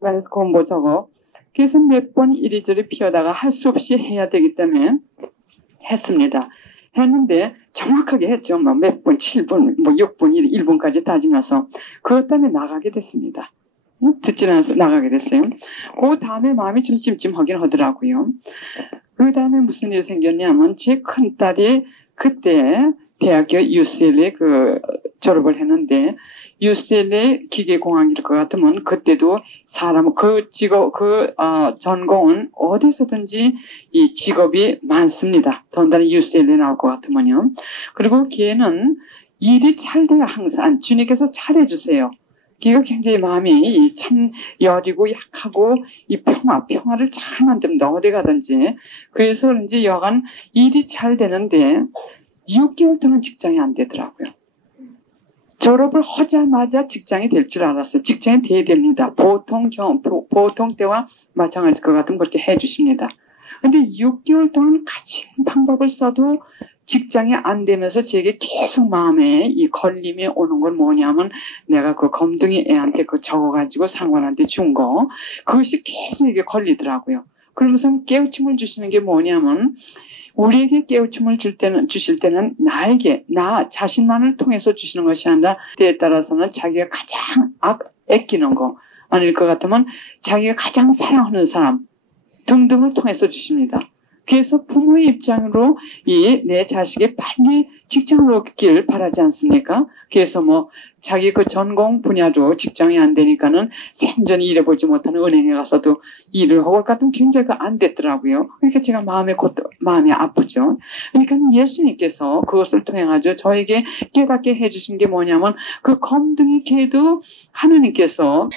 그래서 그건 뭐 저거. 그래서 몇 번 이리저리 피하다가 할 수 없이 해야 되기 때문에 했습니다. 했는데 정확하게 했죠. 뭐 몇 분, 7분, 뭐 6분, 1분까지 따지면서 그것 때문에 나가게 됐습니다. 듣지 않아서 나가게 됐어요. 그 다음에 마음이 좀 찜찜하긴 하더라고요. 그 다음에 무슨 일이 생겼냐면 제 큰딸이 그때 대학교 UCLA 졸업을 했는데 UCLA 기계공학일 것 같으면 그때도 사람 전공은 어디서든지 이 직업이 많습니다. 더군다나 UCLA 나올 것 같으면요. 그리고 걔는 일이 잘 돼야 항상 주님께서 잘해주세요. 걔가 굉장히 마음이 참 여리고 약하고 이 평화를 잘 만듭니다. 어디 가든지. 그래서 그런지 여간 일이 잘 되는데 6개월 동안 직장이 안 되더라고요. 졸업을 하자마자 직장이 될 줄 알았어요. 직장이 돼야 됩니다. 보통 때와 마찬가지일 것 같으면 그렇게 해주십니다. 근데 6개월 동안 가진 방법을 써도 직장이 안 되면서 제게 계속 마음에 이 걸림이 오는 건 뭐냐면 내가 그 검둥이 애한테 적어가지고 상관한테 준 거 그것이 계속 이게 걸리더라고요. 그러면서 깨우침을 주시는 게 뭐냐면 우리에게 깨우침을 주실 때는 나 자신만을 통해서 주시는 것이 아니라 때에 따라서는 자기가 가장 아끼는 거 아닐 것 같으면 자기가 가장 사랑하는 사람 등등을 통해서 주십니다. 그래서 부모의 입장으로 내 자식이 빨리 직장을 얻길 바라지 않습니까? 그래서 뭐 자기 그 전공 분야로 직장이 안 되니까는 생전에 일해보지 못하는 은행에 가서도 일을 하고 같으면 굉장히 안 됐더라고요. 그러니까 제가 마음이 아프죠. 그러니까 예수님께서 그것을 통해 가지고 저에게 깨닫게 해주신 게 뭐냐면 그 검둥이 개도 하느님께서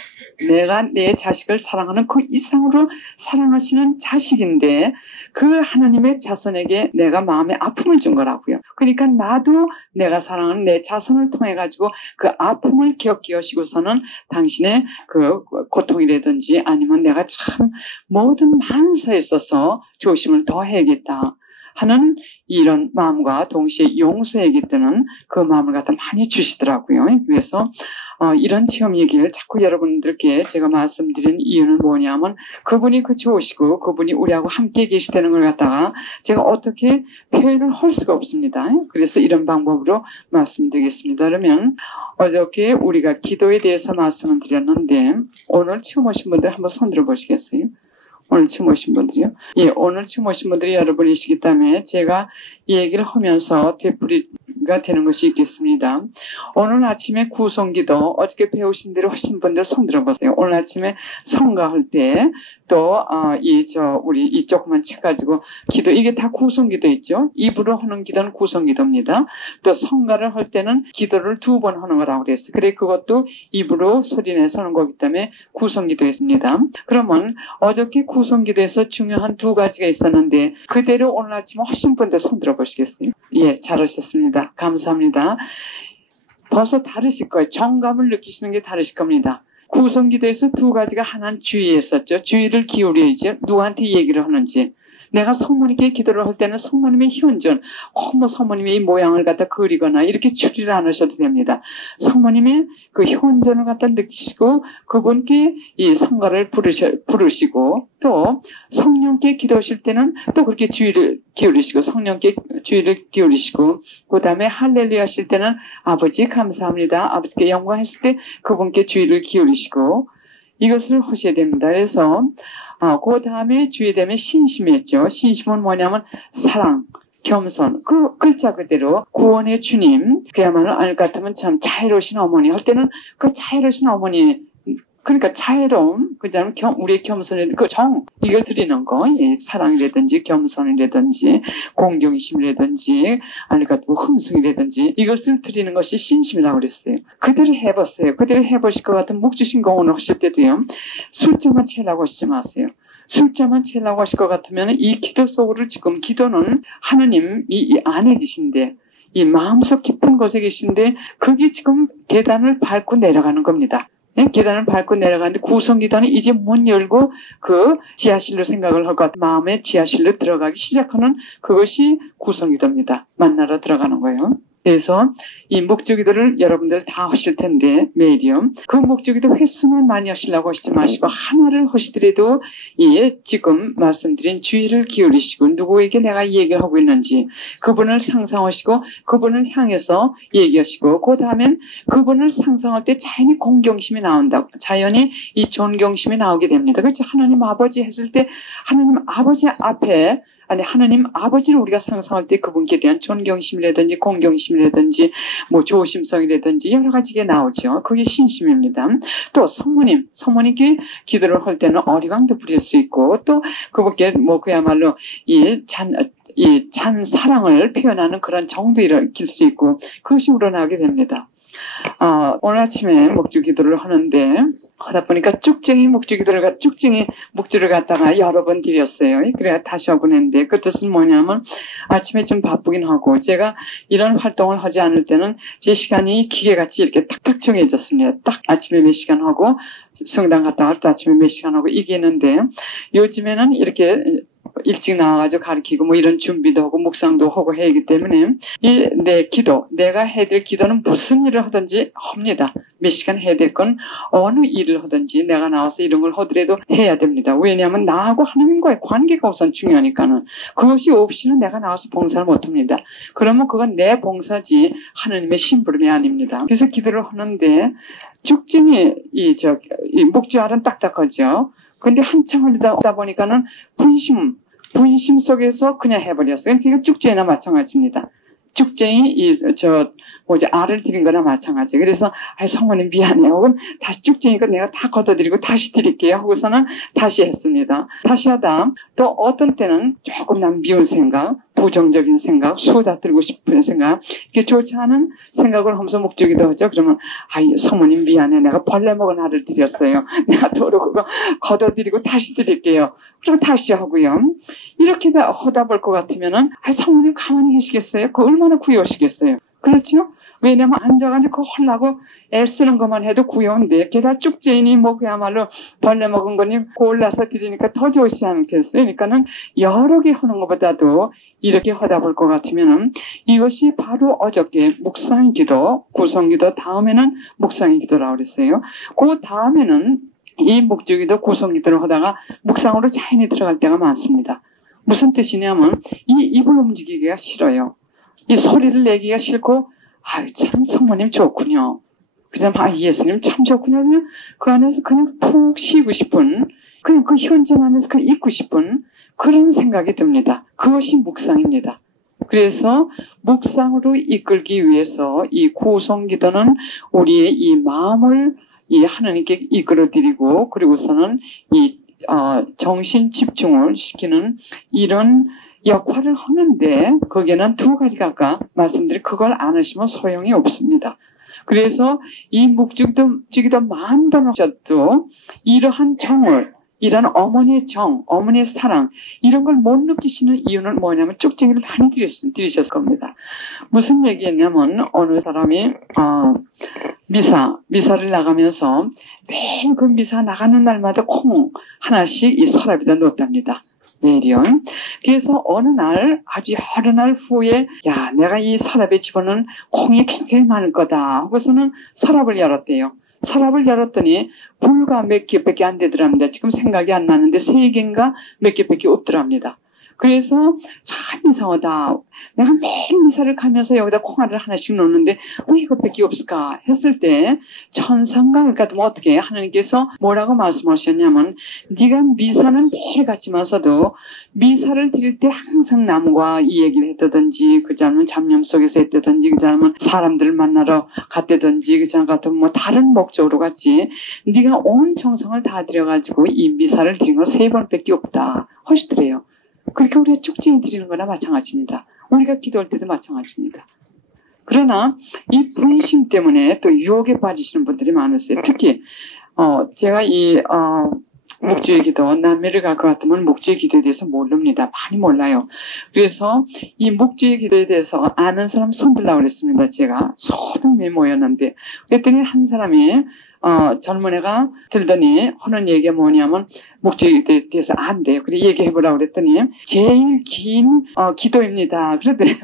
내가 내 자식을 사랑하는 그 이상으로 사랑하시는 자식인데 그 하나님의 자손에게 내가 마음에 아픔을 준 거라고요. 그러니까 나도 내가 사랑하는 내 자손을 통해 가지고 그 아픔을 겪게 하시고서는 당신의 그 고통이라든지 아니면 내가 참 모든 만사에 있어서 조심을 더 해야겠다 하는 이런 마음과 동시에 용서해야겠다는 그 마음을 갖다 많이 주시더라고요. 그래서 이런 체험 얘기를 자꾸 여러분들께 제가 말씀드린 이유는 뭐냐면 그분이 좋으시고 그분이 우리하고 함께 계시다는 걸 갖다가 제가 어떻게 표현을 할 수가 없습니다. 그래서 이런 방법으로 말씀드리겠습니다. 그러면 어저께 우리가 기도에 대해서 말씀을 드렸는데 오늘 처음 오신 분들 한번 손 들어 보시겠어요? 오늘 처음 오신 분들이요? 예, 오늘 처음 오신 분들이 여러분이시기 때문에 제가 이 얘기를 하면서 되풀이가 되는 것이 있겠습니다. 오늘 아침에 구성기도 어저께 배우신 대로 하신 분들 손 들어보세요. 오늘 아침에 성가할 때 또 우리 이 조그만 책 가지고 기도 이게 다 구성기도 있죠. 입으로 하는 기도는 구성기도입니다. 또 성가를 할 때는 기도를 2번 하는 거라고 그랬어요. 그래 그것도 입으로 소리내서 하는 거기 때문에 구성기도였습니다. 그러면 어저께 구성기도에서 중요한 2가지가 있었는데 그대로 오늘 아침에 하신 분들 손 들어보시겠어요? 예, 잘하셨습니다. 감사합니다. 벌써 다르실 거예요. 정감을 느끼시는 게 다르실 겁니다. 구성기도에서 2가지가 하나는 주의했었죠. 주의를 기울여야죠. 누구한테 얘기를 하는지. 내가 성모님께 기도를 할 때는 성모님의 현존, 성모님의 이 모양을 갖다 그리거나 이렇게 추리를 안 하셔도 됩니다. 성모님의 그 현존을 갖다 느끼시고 그분께 이 성가를 부르시고 또 성령께 기도하실 때는 또 그렇게 주의를 기울이시고 성령께 주의를 기울이시고 그 다음에 할렐루야 하실 때는 아버지 감사합니다. 아버지께 영광했을 때 그분께 주의를 기울이시고 이것을 하셔야 됩니다. 그래서 그 다음에 주의되면 신심이었죠. 신심은 뭐냐면 사랑, 겸손, 그 글자 그대로 구원의 주님, 그야말로 알 것 같으면 참 자애로우신 어머니 할 때는 그 자애로우신 어머니, 그러니까 자애로움, 그다음 우리의 겸손의 그 정, 이걸 드리는 거, 사랑이라든지 겸손이라든지 공경심이라든지 알 것 같으면 흠숭이라든지 이것을 드리는 것이 신심이라고 그랬어요. 그대로 해보세요. 그대로 해보실 것 같은 묵주신공헌을 하실 때도요. 숫자만 채려고 하시지 마세요. 숫자만 채려고 하실 것 같으면 이 기도 속으로 지금 기도는 하느님이 이 안에 계신데 이 마음속 깊은 곳에 계신데 그게 지금 계단을 밟고 내려가는 겁니다. 계단을 밟고 내려가는데 구성기도는 이제 문 열고 그 지하실로 생각을 할 것 같아요. 마음의 지하실로 들어가기 시작하는 그것이 구성기도입니다. 만나러 들어가는 거예요. 그래서 이 목주기도를 여러분들 다 하실 텐데 매일이요. 그 목주기도 횟수만 많이 하시려고 하시지 마시고 하나를 하시더라도 이 지금 말씀드린 주의를 기울이시고 누구에게 내가 얘기를 하고 있는지 그분을 상상하시고 그분을 향해서 얘기하시고 그 다음엔 그분을 상상할 때 자연히 공경심이 나온다고 자연히 이 존경심이 나오게 됩니다. 그렇죠? 하나님 아버지 했을 때 하나님 아버지 앞에 아니 하나님 아버지를 우리가 상상할 때 그분께 대한 존경심이라든지 공경심이라든지 뭐 조심성이라든지 여러 가지가 나오죠. 그게 신심입니다. 또 성모님께 기도를 할 때는 어리광도 부릴 수 있고 또 그분께 뭐 그야말로 이 잔 사랑을 표현하는 그런 정도 일으킬 수 있고 그것이 우러나게 됩니다. 오늘 아침에 목주 기도를 하다 보니까 쭉쟁이 목주를 갖다가 여러 번 드렸어요. 그래야 다시 하고 했는데 그 뜻은 뭐냐면 아침에 좀 바쁘긴 하고 제가 이런 활동을 하지 않을 때는 제 시간이 기계같이 이렇게 탁탁 정해졌습니다. 딱 아침에 몇 시간 하고 성당 갔다가 또 아침에 몇 시간 하고 이게 있는데 요즘에는 이렇게 일찍 나와가지고 가르치고 뭐 이런 준비도 하고 묵상도 하고 해야 하기 때문에 내가 해야 될 기도는 무슨 일을 하든지 합니다. 몇 시간 해야 될 건 어느 일을 하든지 내가 나와서 이런 걸 하더라도 해야 됩니다. 왜냐하면 나하고 하나님과의 관계가 우선 중요하니까는 그것이 없이는 내가 나와서 봉사를 못합니다. 그러면 그건 내 봉사지 하나님의 심부름이 아닙니다. 그래서 기도를 하는데 쭉증이 이 목주알은 딱딱하죠. 근데 한참 흘리다 보니까는 분심 속에서 그냥 해버렸어요. 그러니까 쭉쟁이나 마찬가지입니다. 쭉쟁이 알을 드린 거나 마찬가지. 그래서 성모님 미안해요. 그럼 다시 쭉쟁이니까 내가 다 걷어드리고 다시 드릴게요. 하고서는 다시 했습니다. 다시 하다 또 어떤 때는 조금 난 미운 생각, 부정적인 생각, 수다들고 싶은 생각, 이게 좋지 않은 생각을 하면서 목적이도 하죠. 그러면 성모님 미안해. 내가 벌레 먹은 알을 드렸어요. 내가 도로 그거 걷어드리고 다시 드릴게요. 그리고 다시 하고요. 이렇게 다 하다 볼 것 같으면은 성모님 가만히 계시겠어요? 그거 얼마나 구여하시겠어요? 그렇죠? 왜냐면 앉아가지고 그거 하려고 애쓰는 것만 해도 구여운데 게다가 쭉쟁이니 뭐 그야말로 벌레 먹은 거니 골라서 드리니까 더 좋지 않겠어요? 그러니까는 여러 개 하는 것보다도 이렇게 하다 볼 것 같으면은 이것이 바로 어저께 묵상의 기도, 구성기도 다음에는 묵상의 기도라고 그랬어요. 그 다음에는 이 목주기도 구성기도를 하다가 묵상으로 자연히 들어갈 때가 많습니다. 무슨 뜻이냐면 이 입을 움직이기가 싫어요. 이 소리를 내기가 싫고 참 성모님 좋군요. 그냥 예수님 참 좋군요. 그냥 그 안에서 그냥 푹 쉬고 싶은 그냥 그 현장 안에서 그냥 있고 싶은 그런 생각이 듭니다. 그것이 묵상입니다. 그래서 묵상으로 이끌기 위해서 이 구성기도는 우리의 이 마음을 이 하나님께 이끌어드리고 그리고서는 이 정신 집중을 시키는 이런 역할을 하는데 거기에는 두 가지가 아까 말씀드린 그걸 안 하시면 소용이 없습니다. 그래서 이 목주기도 만 번 하셔도 이러한 정을 이런 어머니의 정, 어머니의 사랑 이런 걸 못 느끼시는 이유는 뭐냐면 쭉쟁이를 많이 들으셨을 겁니다. 무슨 얘기했냐면 어느 사람이 미사를 나가면서 매일 그 미사 나가는 날마다 콩 하나씩 이 서랍에다 놓았답니다. 매일이요. 그래서 어느 날 아주 여러 날 후에 내가 이 서랍에 집어넣은 콩이 굉장히 많을 거다 하고서는 서랍을 열었대요. 서랍을 열었더니 불과 몇 개밖에 안 되더랍니다. 지금 생각이 안 나는데 3개인가 몇 개밖에 없더랍니다. 그래서 참 이상하다. 내가 매일 미사를 가면서 여기다 콩알을 하나씩 넣는데 왜 이것밖에 없을까 했을 때 천상가 그러니까 뭐 어떻게 하나님께서 뭐라고 말씀하셨냐면 네가 미사는 매일 갔지만서도 미사를 드릴 때 항상 남과 이 얘기를 했다든지 그 사람은 잡념 속에서 했다든지 그 사람은 사람들을 만나러 갔다든지 그 사람 같은 뭐 다른 목적으로 갔지 네가 온 정성을 다 들여가지고 이 미사를 드린 거 3번밖에 없다 하시더래요. 그렇게 우리가 쭉쟁이 드리는 거나 마찬가지입니다. 우리가 기도할 때도 마찬가지입니다. 그러나 이 분심 때문에 또 유혹에 빠지시는 분들이 많으세요. 특히 제가 이 목주의 기도, 남매를 갈 것 같으면 목주의 기도에 대해서 모릅니다. 많이 몰라요. 그래서 이 목주의 기도에 대해서 아는 사람 손들라고 그랬습니다. 제가 소름이 모였는데 그랬더니 한 사람이 젊은 애가 들더니 하는 얘기가 뭐냐면 목적에 대해서 안 돼요. 그래 얘기해보라고 그랬더니 제일 긴 기도입니다. 그러더래요.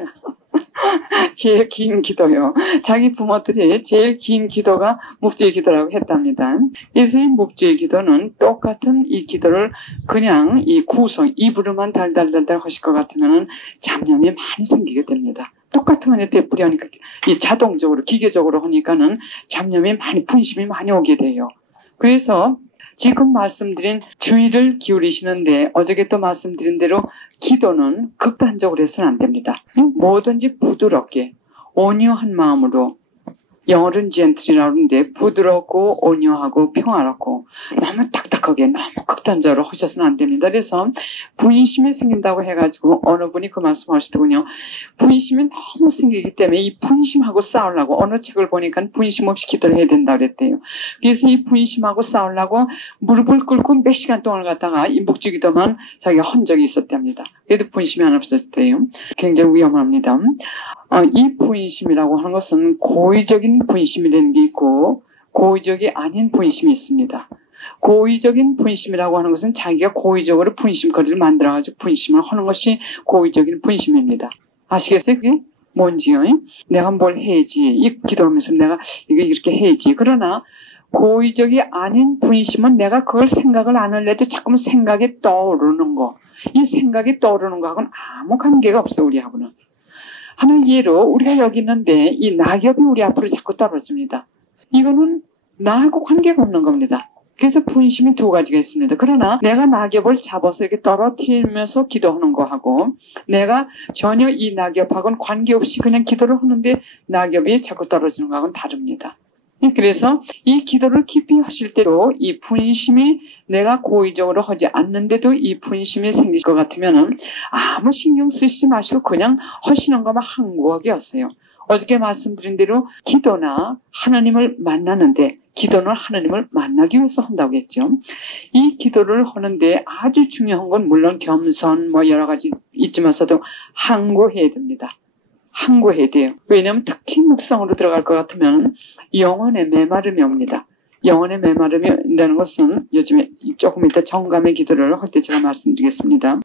제일 긴 기도요. 자기 부모들이 제일 긴 기도가 묵주의 기도라고 했답니다. 그래서 이 묵주의 기도는 똑같은 이 기도를 그냥 이 구성, 입으로만 달달달달 하실 것 같으면 잡념이 많이 생기게 됩니다. 똑같은 거에 되풀이 하니까 이 자동적으로, 기계적으로 하니까는 잡념이 많이, 분심이 많이 오게 돼요. 그래서 지금 말씀드린 주의를 기울이시는데 어저께 또 말씀드린 대로 기도는 극단적으로 해서는 안 됩니다. 뭐든지 부드럽게 온유한 마음으로, 영어로는 젠틀이라고 하는데 부드럽고 온유하고 평화롭고 너무 딱딱하게 너무 극단적으로 하셔서는 안 됩니다. 그래서 분심이 생긴다고 해가지고 어느 분이 그 말씀 하시더군요. 분심이 너무 생기기 때문에 이 분심하고 싸우려고 어느 책을 보니까 분심 없이 기도를 해야 된다고 그랬대요. 그래서 이 분심하고 싸우려고 무릎을 꿇고 몇 시간 동안 갔다가 이 묵주기도만 자기가 한 적이 있었답니다. 그래도 분심이 안 없었대요. 굉장히 위험합니다. 이 분심이라고 하는 것은 고의적인 분심이라는 게 있고 고의적이 아닌 분심이 있습니다. 고의적인 분심이라고 하는 것은 자기가 고의적으로 분심거리를 만들어가지고 분심을 하는 것이 고의적인 분심입니다. 아시겠어요? 그게 뭔지요? 내가 뭘 해야지. 이 기도하면서 내가 이거 이렇게 해야지. 그러나 고의적이 아닌 분심은 내가 그걸 생각을 안 할래도 자꾸만 생각이 떠오르는 거. 이 생각이 떠오르는 거하고는 아무 관계가 없어요. 우리하고는. 하는 예로 우리가 여기 있는데 이 낙엽이 우리 앞으로 자꾸 떨어집니다. 이거는 나하고 관계가 없는 겁니다. 그래서 분심이 두 가지가 있습니다. 그러나 내가 낙엽을 잡아서 이렇게 떨어뜨리면서 기도하는 거하고 내가 전혀 이 낙엽하고는 관계없이 그냥 기도를 하는데 낙엽이 자꾸 떨어지는 거하고는 다릅니다. 그래서 이 기도를 깊이 하실 때도 이 분심이 내가 고의적으로 하지 않는데도 이 분심이 생길 것 같으면 아무 신경 쓰시지 마시고 그냥 하시는 것만 항구하게 하세요. 어저께 말씀드린 대로 기도나 하나님을 만나는데 기도는 하나님을 만나기 위해서 한다고 했죠. 이 기도를 하는데 아주 중요한 건 물론 겸손 여러 가지 있지만서도 항구해야 됩니다. 항구해야 돼요. 왜냐하면 특히 묵상으로 들어갈 것 같으면 영혼의 메마름이 옵니다. 영혼의 메마름이 온다는 것은 요즘에 조금 이따 정감의 기도를 할 때 제가 말씀드리겠습니다.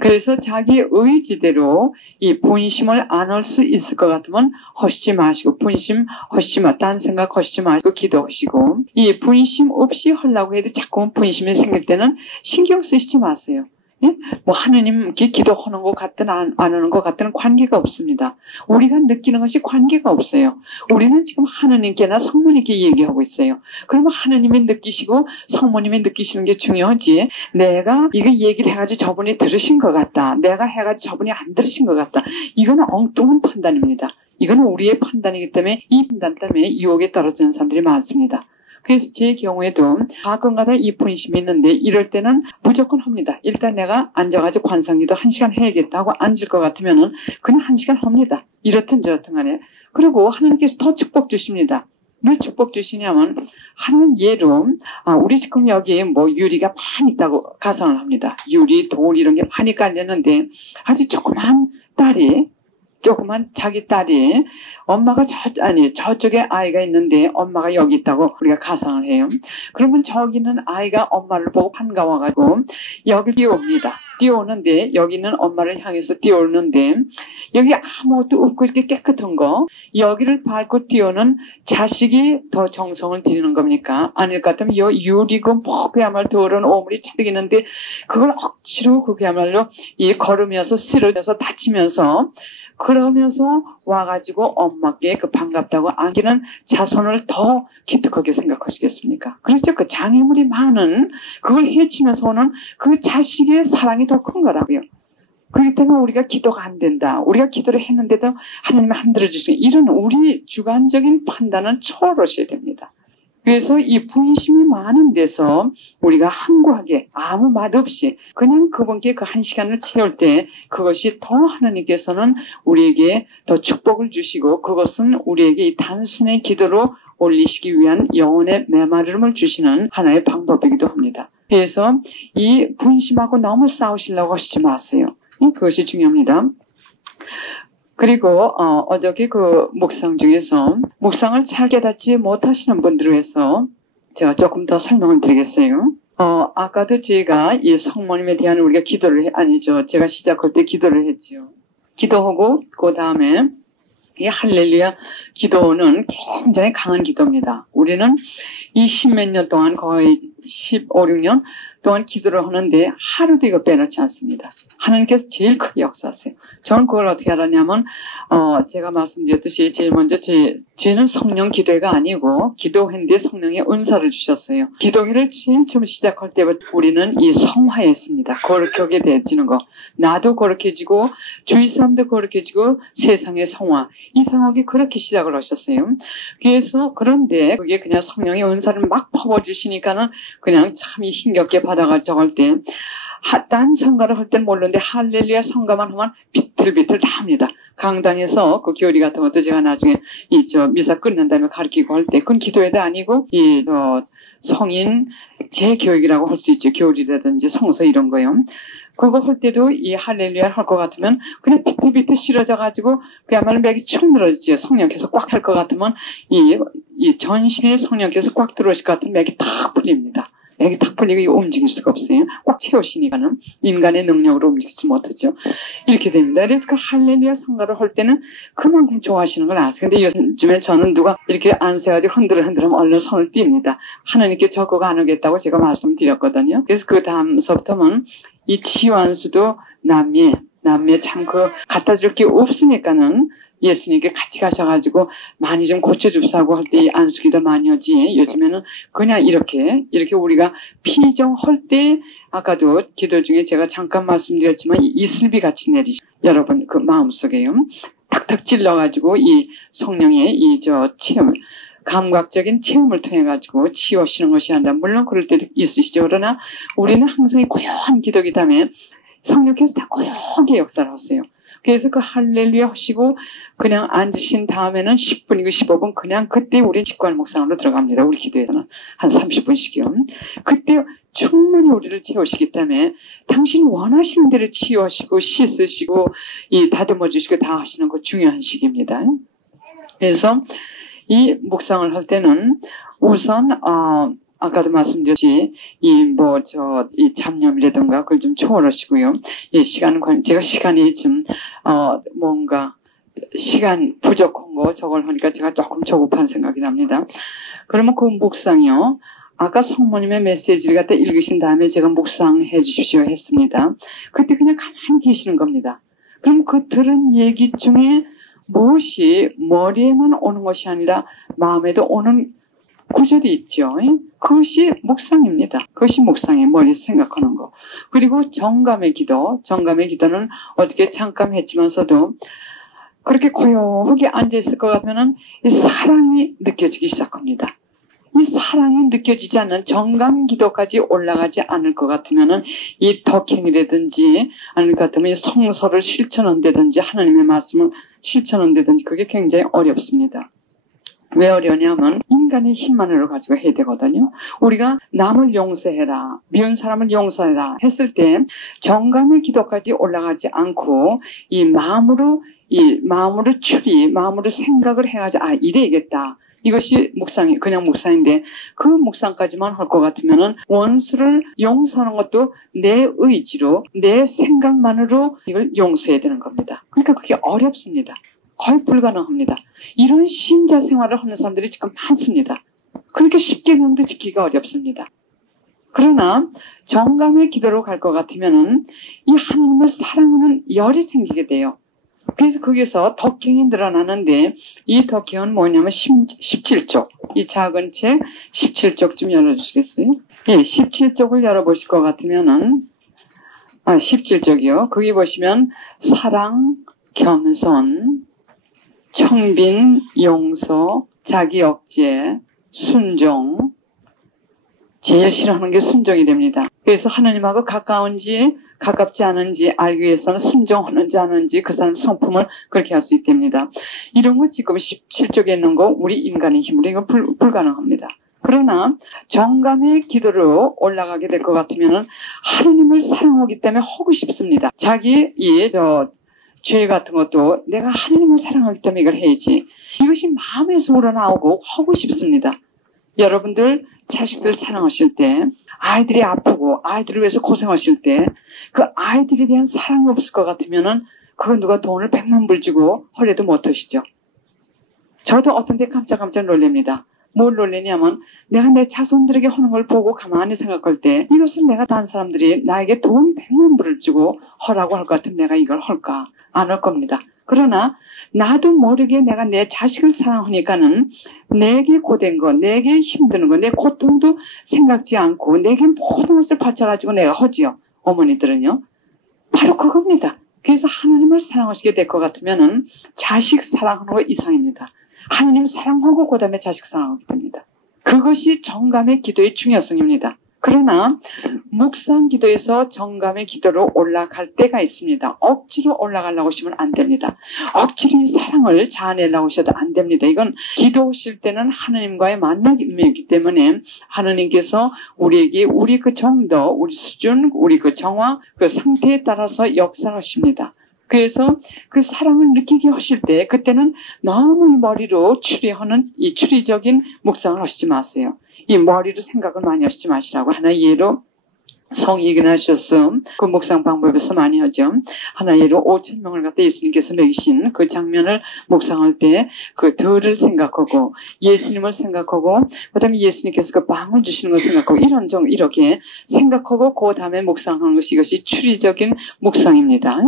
그래서 자기 의지대로 이 분심을 안 할 수 있을 것 같으면 하시지 마시고 분심 하시지 마. 딴 생각 하시지 마시고 기도하시고 이 분심 없이 하려고 해도 자꾸 분심이 생길 때는 신경 쓰시지 마세요. 예? 하느님께 기도하는 것 같든 안 하는 것 같든 관계가 없습니다. 우리가 느끼는 것이 관계가 없어요. 우리는 지금 하느님께나 성모님께 얘기하고 있어요. 그러면 하느님이 느끼시고 성모님이 느끼시는 게 중요하지. 내가 이거 얘기를 해가지고 저분이 들으신 것 같다. 내가 해가지고 저분이 안 들으신 것 같다. 이거는 엉뚱한 판단입니다. 이거는 우리의 판단이기 때문에 이 판단 때문에 유혹에 떨어지는 사람들이 많습니다. 그래서 제 경우에도 가끔가다 이 분심이 있는데 이럴 때는 무조건 합니다. 일단 내가 앉아가지고 관상기도 1시간 해야겠다고 앉을 것 같으면은 그냥 1시간 합니다. 이렇든 저렇든 간에. 그리고 하나님께서 더 축복 주십니다. 왜 축복 주시냐면 하나는 예로 우리 지금 여기 유리가 많이 있다고 가상을 합니다. 유리, 돌 이런 게 많이 깔렸는데 아주 조그만 자기 딸이 엄마가 저쪽에 아이가 있는데 엄마가 여기 있다고 우리가 가상을 해요. 그러면 저기는 아이가 엄마를 보고 반가워가지고 여기 뛰어옵니다. 뛰어오는데 여기는 엄마를 향해서 뛰어오는데 여기 아무것도 없고 이렇게 깨끗한 거 여기를 밟고 뛰어오는 자식이 더 정성을 들이는 겁니까? 아닐 것 같으면 유리고 그야말로 더러운 오물이 차득 있는데 그걸 억지로 그야말로 걸으면서 쓰러져서 다치면서 그러면서 와가지고 엄마께 그 반갑다고 안기는 자손을 더 기특하게 생각하시겠습니까? 그렇죠. 그 장애물이 많은 그걸 해치면서 오는 그 자식의 사랑이 더 큰 거라고요. 그렇기 때문에 우리가 기도가 안 된다. 우리가 기도를 했는데도 하나님이 안 들어주시고 이런 우리 주관적인 판단은 초월하셔야 됩니다. 그래서 이 분심이 많은 데서 우리가 항구하게 아무 말 없이 그냥 그분께 그 1시간을 채울 때 그것이 더 하나님께서는 우리에게 더 축복을 주시고 그것은 우리에게 이 단순의 기도로 올리시기 위한 영혼의 메마름을 주시는 하나의 방법이기도 합니다. 그래서 이 분심하고 너무 싸우시려고 하시지 마세요. 그것이 중요합니다. 그리고 어저께 그 묵상 중에서 묵상을 잘 깨닫지 못하시는 분들을 위해서 제가 조금 더 설명을 드리겠어요. 아까도 제가 이 성모님에 대한 우리가 기도를 제가 시작할 때 기도를 했죠. 기도하고 그 다음에 이 할렐루야 기도는 굉장히 강한 기도입니다. 우리는 이 십몇 년 동안 거의 15, 16년 동안 기도를 하는데 하루도 이거 빼놓지 않습니다. 하나님께서 제일 크게 역사하세요. 저는 그걸 어떻게 알았냐면 제가 말씀드렸듯이 제일 먼저 죄는 성령 기도회가 아니고 기도했는데 성령의 은사를 주셨어요. 기도회를 제일 처음 시작할 때부터 우리는 이 성화했습니다. 거룩하게 되어지는 거. 나도 거룩해지고 주위 사람도 거룩해지고 세상의 성화. 이 성화가 그렇게 시작을 하셨어요. 그래서 그런데 그게 그냥 성령의 은사를 막 퍼부어주시니까는 그냥 참 힘겹게 받아가 저걸 때 딴 성가를 할 땐 모르는데 할렐루야 성가만 하면 비틀비틀 다 합니다. 강당에서 그 교리 같은 것도 제가 나중에 미사 끝난 다음에 가르치고 할 때 그건 기도회도 아니고 성인 재교육이라고 할 수 있죠. 교리라든지 성서 이런 거요. 그거 할 때도 이 할렐루야 할 것 같으면 그냥 비틀비틀 실어져가지고 그야말로 맥이 축 늘어지죠. 성령께서 꽉 할 것 같으면 이 전신에 성령께서 꽉 들어오실 것 같으면 맥이 탁 풀립니다. 맥이 탁 풀리고 움직일 수가 없어요. 꽉 채우시니까는 인간의 능력으로 움직이지 못하죠. 이렇게 됩니다. 그래서 그 할렐루야 성가를 할 때는 그만큼 좋아하시는 걸 아세요. 근데 요즘에 저는 누가 이렇게 안세가지고 흔들흔들하면 얼른 손을 띱니다. 하나님께 저 그거 안 하겠다고 제가 말씀드렸거든요. 그래서 그 다음서부터는 이 치유안수도 남매 참 갖다 줄 게 없으니까는 예수님께 같이 가셔가지고 많이 좀 고쳐줍사고 할 때 이 안수기도 많이 하지. 요즘에는 그냥 이렇게 우리가 피정할 때 아까도 기도 중에 제가 잠깐 말씀드렸지만 이슬비 같이 내리시 여러분 그 마음속에요. 탁탁 찔러가지고 이 성령의 체험 감각적인 체험을 통해 가지고 치유하시는 것이 아니라 물론 그럴 때도 있으시죠. 그러나 우리는 항상 이 고요한 기도기 때문에 성령께서 다 고요하게 역사를 하세요. 그래서 그 할렐루야 하시고 그냥 앉으신 다음에는 10분이고 15분 그냥 그때 우리 직관 묵상으로 들어갑니다. 우리 기도에서는 한 30분씩이요. 그때 충분히 우리를 채우시기 때문에 당신 원하시는 대로 치유하시고 씻으시고 다듬어 주시고 다 하시는 거 중요한 시기입니다. 그래서 이 묵상을 할 때는 우선 아까도 말씀드렸지, 이 잡념이라든가 그걸 좀 초월하시고요. 제가 시간이 좀, 뭔가, 시간 부족한 거 저걸 하니까 제가 조금 조급한 생각이 납니다. 그러면 그 묵상이요. 아까 성모님의 메시지를 갖다 읽으신 다음에 제가 묵상해 주십시오 했습니다. 그때 그냥 가만히 계시는 겁니다. 그럼 그 들은 얘기 중에 무엇이 머리에만 오는 것이 아니라 마음에도 오는 구절이 있죠. 그것이 묵상입니다. 그것이 묵상이에요. 머리에서 생각하는 거. 그리고 정감의 기도는 어떻게 잠깐 했지만서도 그렇게 고요하게 앉아있을 것 같으면 이 사랑이 느껴지기 시작합니다. 이 사랑이 느껴지지 않는 정감 기도까지 올라가지 않을 것 같으면은 이 덕행이라든지 아닐 것 같으면 이 성서를 실천한다든지 하나님의 말씀을 실천한다든지 그게 굉장히 어렵습니다. 왜 어려냐면 인간의 힘만으로 가지고 해야 되거든요. 우리가 남을 용서해라, 미운 사람을 용서해라 했을 때 정감의 기도까지 올라가지 않고 이 마음으로 생각을 해가지고 이래야겠다. 이것이 그냥 묵상인데 그 묵상까지만 할 것 같으면은 원수를 용서하는 것도 내 의지로, 내 생각만으로 이걸 용서해야 되는 겁니다. 그러니까 그게 어렵습니다. 거의 불가능합니다. 이런 신자 생활을 하는 사람들이 지금 많습니다. 그렇게 쉽게 명도 지키기가 어렵습니다. 그러나 정감의 기도로 갈 것 같으면은 이 하나님을 사랑하는 열이 생기게 돼요. 그래서 거기서 덕행이 늘어나는데 이 덕행은 뭐냐면 17쪽. 이 작은 책 17쪽 좀 열어주시겠어요? 예, 17쪽을 열어보실 것 같으면은 17쪽이요. 거기 보시면 사랑, 겸손, 청빈, 용서, 자기 억제, 순종. 제일 싫어하는 게 순종이 됩니다. 그래서 하나님하고 가깝지 않은지 알기 위해서는 순종하는지 안 하는지 그 사람 성품을 그렇게 할 수 있답니다. 이런 거 지금 17쪽에 있는 거 우리 인간의 힘으로 이건 불가능합니다. 그러나 정감의 기도로 올라가게 될 것 같으면 하나님을 사랑하기 때문에 하고 싶습니다. 자기 죄 같은 것도 내가 하나님을 사랑하기 때문에 이걸 해야지. 이것이 마음에서 우러나오고 하고 싶습니다. 여러분들 자식들 사랑하실 때 아이들이 아프고 아이들을 위해서 고생하실 때 그 아이들에 대한 사랑이 없을 것 같으면은 그거 누가 돈을 100만 불 주고 허래도 못하시죠. 저도 어떤 데 깜짝깜짝 놀랍니다. 뭘 놀라냐면 내가 내 자손들에게 하는 걸 보고 가만히 생각할 때 이것을 내가 다른 사람들이 나에게 돈 100만 불을 주고 하라고 할 것 같으면 내가 이걸 할까? 안 할 겁니다. 그러나 나도 모르게 내가 내 자식을 사랑하니까는 내게 고된 거, 내게 힘드는 거, 내 고통도 생각지 않고 내게 모든 것을 바쳐가지고 내가 하지요. 어머니들은요. 바로 그겁니다. 그래서 하나님을 사랑하시게 될 것 같으면은 자식 사랑하는 거 이상입니다. 하나님 사랑하고 그 다음에 자식 사랑하게 됩니다. 그것이 정감의 기도의 중요성입니다. 그러나 묵상 기도에서 정감의 기도로 올라갈 때가 있습니다. 억지로 올라가려고 하시면 안 됩니다. 억지로 이 사랑을 자아내려고 하셔도 안 됩니다. 이건 기도하실 때는 하나님과의 만남이기 때문에 하나님께서 우리에게 우리 그 정도, 우리 수준, 우리 그 정화, 그 상태에 따라서 역사하십니다. 그래서 그 사랑을 느끼게 하실 때 그때는 너무 이 머리로 추리하는 이 추리적인 묵상을 하시지 마세요. 이 머리로 생각을 많이 하시지 마시라고 하나 예로 성이그나시오스 그 묵상 방법에서 많이 하죠. 하나 예로 5,000명을 갖다 예수님께서 먹이신 그 장면을 묵상할 때 그 들을 생각하고 예수님을 생각하고 그다음에 예수님께서 그 빵을 주시는 걸 생각하고 이렇게 생각하고 그 다음에 묵상하는 것이 이것이 추리적인 묵상입니다.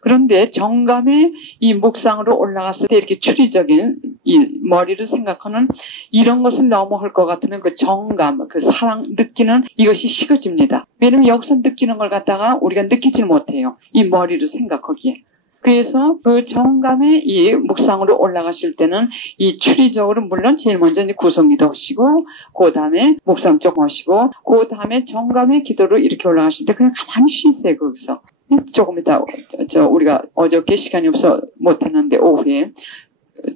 그런데 정감의 이 묵상으로 올라갔을 때 이렇게 추리적인 이 머리를 생각하는 이런 것을 넘어갈 것 같으면 그 정감, 그 사랑 느끼는 이것이 식어집니다. 왜냐면 여기서 느끼는 걸 갖다가 우리가 느끼질 못해요. 이 머리로 생각하기에. 그래서 그 정감의 이 묵상으로 올라가실 때는 이 추리적으로 물론 제일 먼저 이제 구성기도 하시고 그 다음에 묵상 쪽 하시고 그 다음에 정감의 기도로 이렇게 올라가실 때 그냥 가만히 쉬세요. 거기서. 조금 이따 우리가 어저께 시간이 없어 못했는데 오후에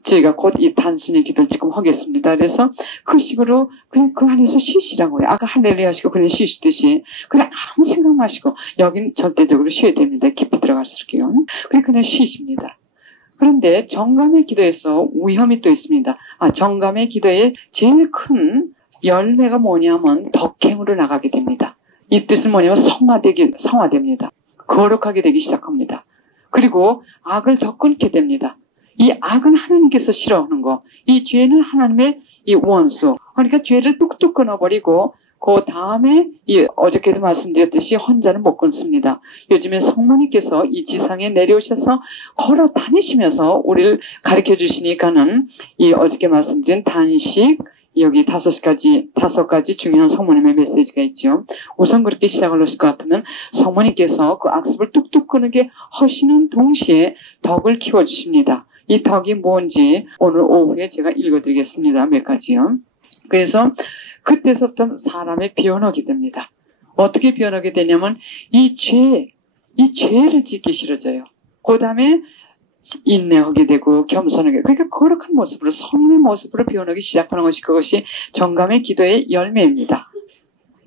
저희가 곧 이 단순히 기도를 지금 하겠습니다. 그래서 그 식으로 그냥 그 안에서 쉬시라고요. 아까 할렐루야 하시고 그냥 쉬시듯이 그냥 아무 생각 마시고 여긴 절대적으로 쉬어야 됩니다. 깊이 들어갈수록요. 그냥 쉬십니다. 그런데 정감의 기도에서 위험이 또 있습니다. 정감의 기도의 제일 큰 열매가 뭐냐면 덕행으로 나가게 됩니다. 이 뜻은 뭐냐면 성화됩니다. 거룩하게 되기 시작합니다. 그리고 악을 더 끊게 됩니다. 이 악은 하나님께서 싫어하는 거. 이 죄는 하나님의 이 원수. 그러니까 죄를 뚝뚝 끊어버리고 그 다음에 어저께도 말씀드렸듯이 혼자는 못 끊습니다. 요즘에 성모님께서 이 지상에 내려오셔서 걸어 다니시면서 우리를 가르쳐 주시니까는 이 어저께 말씀드린 단식 여기 5가지 중요한 성모님의 메시지가 있죠. 우선 그렇게 시작을 하실 것 같으면 성모님께서 그 악습을 뚝뚝 끊게 하시는 동시에 덕을 키워주십니다. 이 덕이 뭔지 오늘 오후에 제가 읽어드리겠습니다. 몇 가지요. 그래서 그때서부터 사람의 변하게 됩니다. 어떻게 변하게 되냐면 이 죄를 짓기 싫어져요. 그 다음에 인내하게 되고 겸손하게 그러니까 거룩한 모습으로 성인의 모습으로 변하기 시작하는 것이 그것이 정감의 기도의 열매입니다.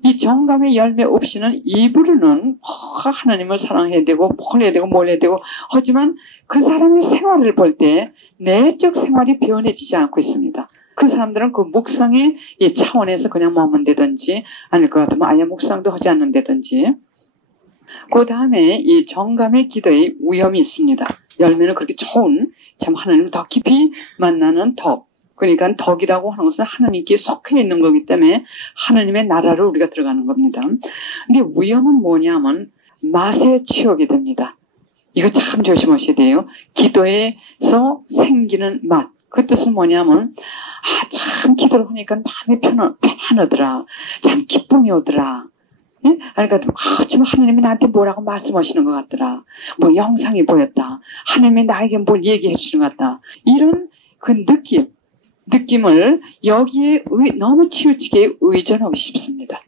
이 정감의 열매 없이는 입으로는 하나님을 사랑해야 되고 뭘 해야 되고 뭘 해야 되고 하지만 그 사람의 생활을 볼 때 내적 생활이 변해지지 않고 있습니다. 그 사람들은 그 묵상의 이 차원에서 그냥 머문다든지 아닐 것 같으면 아예 묵상도 하지 않는다든지 그 다음에 이 정감의 기도의 위험이 있습니다. 열매는 그렇게 좋은 참 하나님을 더 깊이 만나는 덕. 그러니까 덕이라고 하는 것은 하나님께 속해 있는 거기 때문에 하나님의 나라로 우리가 들어가는 겁니다. 근데 위험은 뭐냐면 맛에 취하게 됩니다. 이거 참 조심하셔야 돼요. 기도에서 생기는 맛. 그 뜻은 뭐냐면 참 기도를 하니까 마음이 편하더라. 참 기쁨이 오더라. 예? 그러니까 정말 하나님이 나한테 뭐라고 말씀하시는 것 같더라. 뭐 영상이 보였다. 하나님이 나에게 뭘 얘기해 주시는 것 같다. 이런 그 느낌을 여기에 너무 치우치게 의존하기 쉽습니다.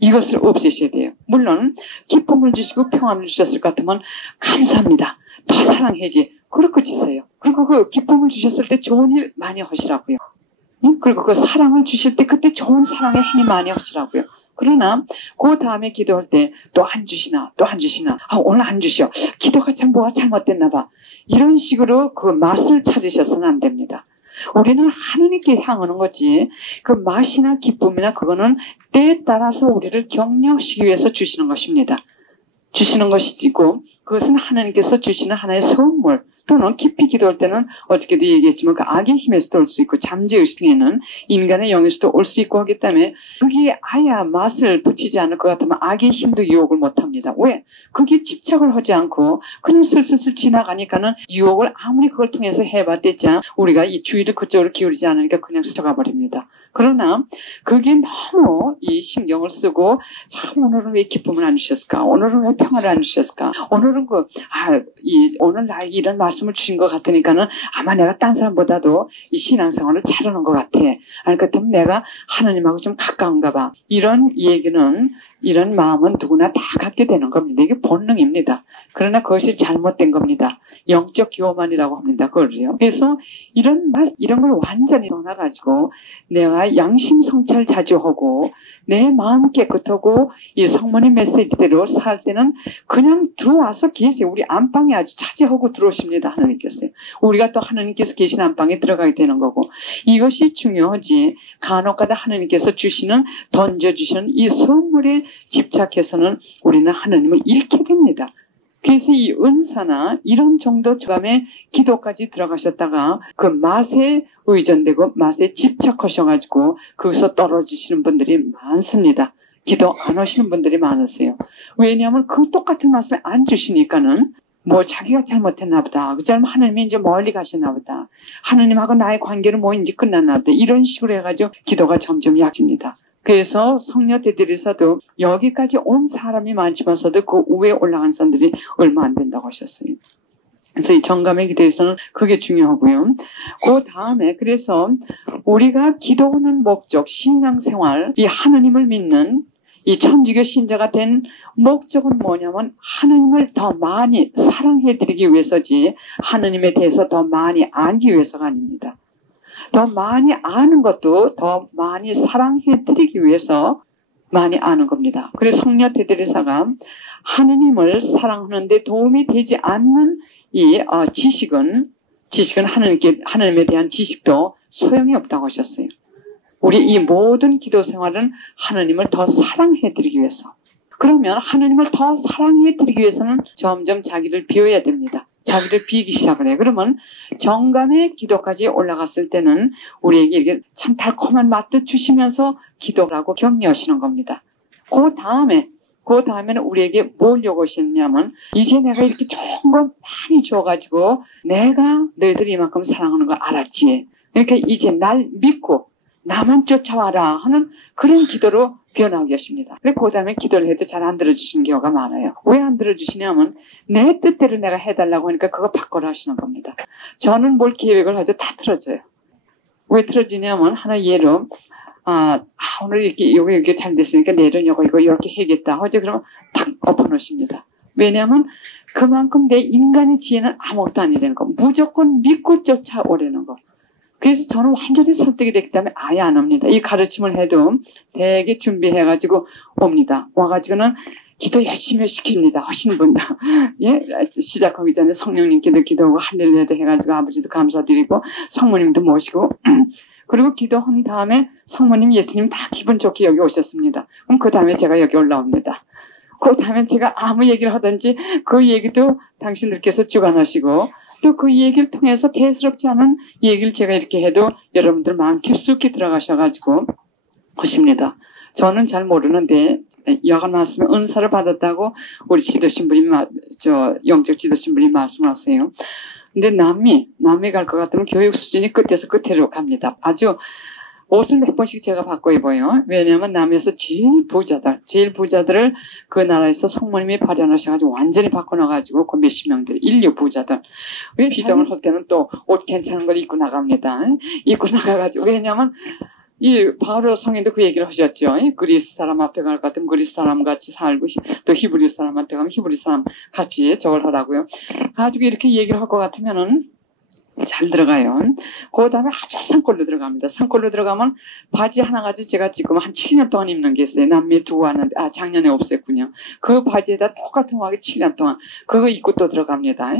이것을 없애셔야 돼요. 물론 기쁨을 주시고 평안을 주셨을 것 같으면 감사합니다. 더 사랑해야지. 그렇게 지세요. 그리고 그 기쁨을 주셨을 때 좋은 일 많이 하시라고요. 그리고 그 사랑을 주실 때 그때 좋은 사랑의 힘이 많이 하시라고요. 그러나 그 다음에 기도할 때 또 안 주시나 오늘 안 주셔. 기도가 참 뭐가 잘못됐나 봐. 이런 식으로 그 맛을 찾으셔서는 안 됩니다. 우리는 하나님께 향하는 거지 그 맛이나 기쁨이나 그거는 때에 따라서 우리를 격려하시기 위해서 주시는 것입니다. 주시는 것이고 그것은 하나님께서 주시는 하나의 선물, 또는 깊이 기도할 때는 어저께도 얘기했지만 그 악의 힘에서도 올 수 있고 잠재의식에는 인간의 영에서도 올 수 있고 하기 때문에 거기에 아야 맛을 붙이지 않을 것 같으면 악의 힘도 유혹을 못합니다. 왜? 거기에 집착을 하지 않고 그냥 슬슬 지나가니까는 유혹을 아무리 그걸 통해서 해봤댔지 우리가 이 주의를 그쪽으로 기울이지 않으니까 그냥 스쳐가 버립니다. 그러나 거기에 너무 이 신경을 쓰고 참 오늘은 왜 기쁨을 안 주셨을까? 오늘은 왜 평화를 안 주셨을까? 오늘은 오늘 나에게 이런 말씀을 주신 것 같으니까는 아마 내가 딴 사람보다도 이 신앙생활을 잘하는 것 같아. 아니 그렇다면 내가 하나님하고 좀 가까운가 봐. 이런 얘기는 이런 마음은 누구나 다 갖게 되는 겁니다. 이게 본능입니다. 그러나 그것이 잘못된 겁니다. 영적 교만이라고 합니다. 그걸요. 그래서 이런 걸 완전히 떠나가지고 내가 양심 성찰 자주 하고 내 마음 깨끗하고 이 성모님 메시지대로 살 때는 그냥 들어와서 계세요. 우리 안방에 아주 차지하고 들어오십니다. 하나님께서요. 우리가 또 하나님께서 계신 안방에 들어가게 되는 거고 이것이 중요하지. 간혹가다 하나님께서 주시는 던져주시는 이 선물에 집착해서는 우리는 하나님을 잃게 됩니다. 그래서 이 은사나 이런 정도 처음에 기도까지 들어가셨다가 그 맛에 의존되고 맛에 집착하셔가지고 거기서 떨어지시는 분들이 많습니다. 기도 안 하시는 분들이 많으세요. 왜냐하면 그 똑같은 맛을 안 주시니까는 뭐 자기가 잘못했나 보다. 그 사람 하나님이 이제 멀리 가시나 보다. 하나님하고 나의 관계는 뭐 이제 끝났나 보다. 이런 식으로 해가지고 기도가 점점 약해집니다. 그래서 성녀 대들에서도 여기까지 온 사람이 많지만서도 그 위에 올라간 사람들이 얼마 안 된다고 하셨어요. 그래서 이 정감의 기도에서는 그게 중요하고요. 그 다음에 그래서 우리가 기도하는 목적, 신앙생활, 이 하나님을 믿는 이 천주교 신자가 된 목적은 뭐냐면 하나님을 더 많이 사랑해드리기 위해서지 하나님에 대해서 더 많이 알기 위해서가 아닙니다. 더 많이 아는 것도 더 많이 사랑해드리기 위해서 많이 아는 겁니다. 그래서 성녀 테레사가 하나님을 사랑하는데 도움이 되지 않는 이 지식은 하나님에 대한 지식도 소용이 없다고 하셨어요. 우리 이 모든 기도 생활은 하나님을 더 사랑해드리기 위해서. 그러면 하나님을 더 사랑해드리기 위해서는 점점 자기를 비워야 됩니다. 자기를 비기 시작을 해요. 그러면 정감의 기도까지 올라갔을 때는 우리에게 이렇게 참 달콤한 맛도 주시면서 기도라고 격려하시는 겁니다. 그 다음에는 우리에게 뭘 요구하셨냐면 이제 내가 이렇게 좋은 거 많이 줘가지고 내가 너희들 이만큼 사랑하는 거 알았지. 그러니까 이제 날 믿고 나만 쫓아와라 하는 그런 기도로 변하게 하십니다. 그 다음에 기도를 해도 잘 안 들어주시는 경우가 많아요. 왜 안 들어주시냐면 내 뜻대로 내가 해달라고 하니까 그거 바꿔라 하시는 겁니다. 저는 뭘 계획을 하죠 다 틀어져요. 왜 틀어지냐면 하나 예로 오늘 이게 잘 됐으니까 내일은 이거 이렇게 해야겠다 하죠. 그러면 탁 엎어놓으십니다. 왜냐하면 그만큼 내 인간의 지혜는 아무것도 아니라는 거. 무조건 믿고 쫓아오려는 거. 그래서 저는 완전히 설득이 됐기 때문에 아예 안 옵니다. 이 가르침을 해도 되게 준비해가지고 옵니다. 와가지고는 기도 열심히 시킵니다. 하시는 분들. 예, 시작하기 전에 성령님께도 기도하고 할렐루야도 해가지고 아버지도 감사드리고 성모님도 모시고 그리고 기도한 다음에 성모님, 예수님 다 기분 좋게 여기 오셨습니다. 그럼 그 다음에 제가 여기 올라옵니다. 그 다음에 제가 아무 얘기를 하든지 그 얘기도 당신들께서 주관하시고 또 그 얘기를 통해서 대수롭지 않은 얘기를 제가 이렇게 해도 여러분들 마음 깊숙이 들어가셔가지고 하십니다. 저는 잘 모르는데 여간 말씀에 은사를 받았다고 우리 지도신분이 영적 지도신분이 말씀하세요. 근데 남미 갈 것 같으면 교육 수준이 끝에서 끝으로 갑니다. 아주 옷을 몇 번씩 제가 바꿔 입어요. 왜냐하면 남에서 제일 부자들을 그 나라에서 성모님이 발현하셔가지고 완전히 바꿔놔가지고 그 몇십 명들, 인류 부자들. 왜 비정을 할 때는 또 옷 괜찮은 걸 입고 나갑니다. 입고 나가가지고, 왜냐하면 이 바울 성인도 그 얘기를 하셨죠. 그리스 사람 앞에 갈 것 같으면 그리스 사람 같이 살고 또 히브리 사람한테 가면 히브리 사람 같이 저걸 하라고요. 가지고 이렇게 얘기를 할 것 같으면은 잘 들어가요. 그 다음에 아주 산골로 들어갑니다. 산골로 들어가면 바지 하나 가지고 제가 지금 한 7년 동안 입는 게 있어요. 남미 두고 하는데, 작년에 없앴군요. 그 바지에다 똑같은 거하게 7년 동안 그거 입고 또 들어갑니다.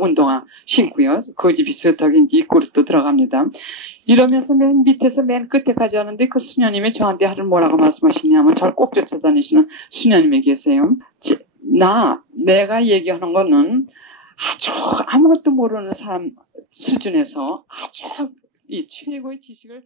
운동화 신고요. 거지 비슷하게 이제 입고 또 들어갑니다. 이러면서 맨 밑에서 맨 끝에까지 하는데 그 수녀님이 저한테 하루 뭐라고 말씀하시냐면 저를 꼭 쫓아다니시는 수녀님이 계세요. 내가 얘기하는 거는 아주 아무것도 모르는 사람 수준에서 아주 이 최고의 지식을